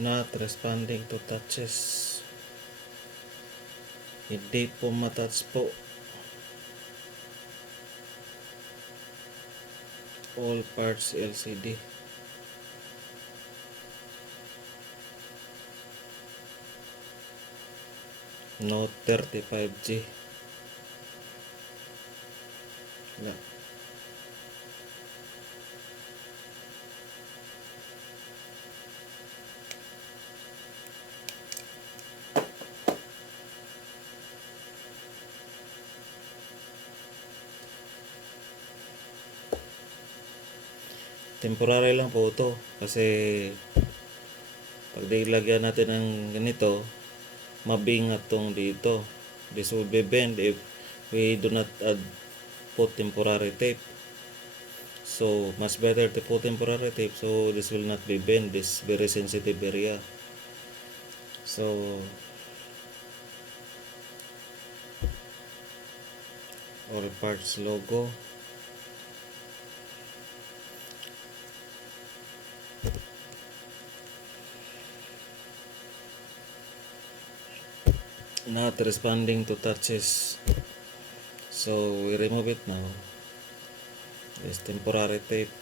Not responding to touches. Hindi po matouch po. All parts LCD. Note 35G. Wala. Temporary lang po ito kasi pag ilagyan natin ng ganito, mabingat tong dito. This will be bend if we do not put temporary tape. So much better to put temporary tape so this will not be bend, this very sensitive area. So all parts logo. Not responding to touches. So we remove it now. This temporary tape.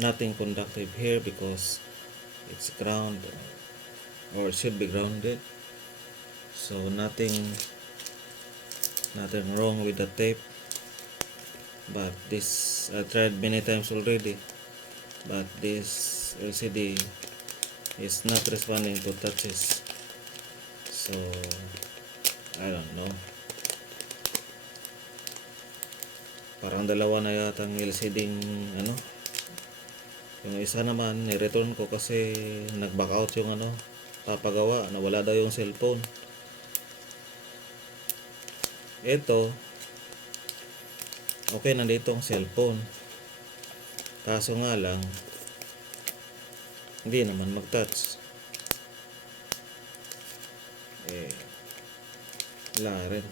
Nothing conductive here because it's ground or should be grounded. So nothing wrong with the tape. But this I tried many times already. But this LCD is not responding to touches. So I don't know. Parang dalawa na yata ang LCD ano. Yung isa naman ni-return ko kasi nag-back out yung ano, papagawa, nawala daw yung cellphone. Ito okay na dito ang cellphone. Kaso nga lang hindi naman mag-touch. Wala rin.